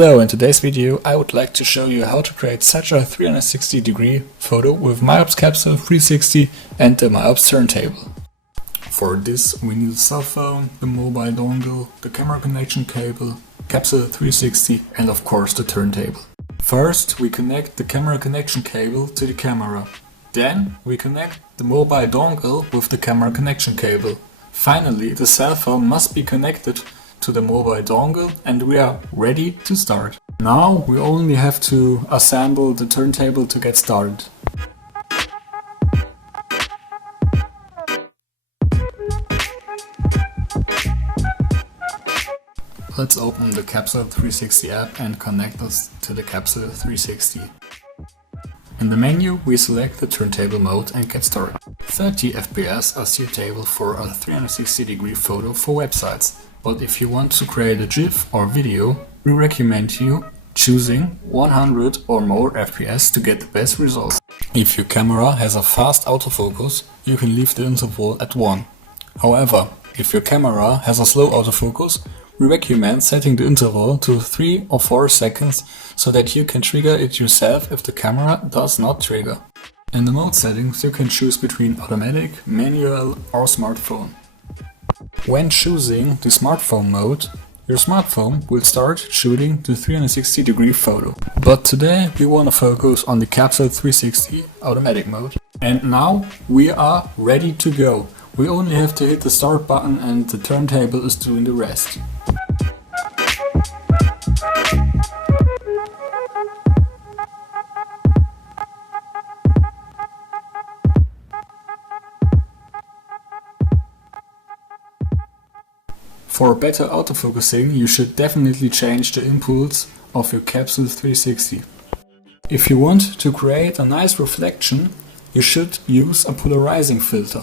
Hello, in today's video I would like to show you how to create such a 360 degree photo with MIOPS Capsule360 and the MIOPS Turntable. For this we need a cell phone, the mobile dongle, the camera connection cable, Capsule360 and of course the turntable. First we connect the camera connection cable to the camera. Then we connect the mobile dongle with the camera connection cable. Finally the cell phone must be connected to the mobile dongle and we are ready to start. Now we only have to assemble the turntable to get started. Let's open the Capsule360 app and connect us to the Capsule360. In the menu we select the turntable mode and get started. 30 FPS are suitable for a 360 degree photo for websites. But if you want to create a GIF or video, we recommend you choosing 100 or more FPS to get the best results. If your camera has a fast autofocus, you can leave the interval at 1. However, if your camera has a slow autofocus, we recommend setting the interval to 3 or 4 seconds so that you can trigger it yourself if the camera does not trigger. In the mode settings you can choose between automatic, manual or smartphone. When choosing the smartphone mode, your smartphone will start shooting the 360 degree photo. But today we want to focus on the Capsule360 automatic mode. And now we are ready to go. We only have to hit the start button and the turntable is doing the rest. For better autofocusing, you should definitely change the impulse of your Capsule360. If you want to create a nice reflection, you should use a polarizing filter.